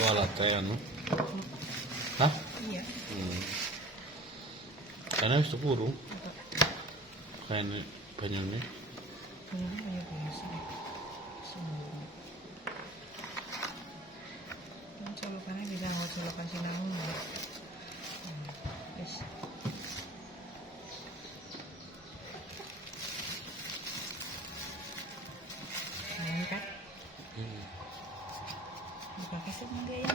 Wala kayak anu. Hah? Iya. Karena wis burung. Kayak banyune. Ini kayak biasa. Semua. Ini colokannya bisa mau colokan sinau. Yes. Nah, ini kan. Dipakai semua dia ya.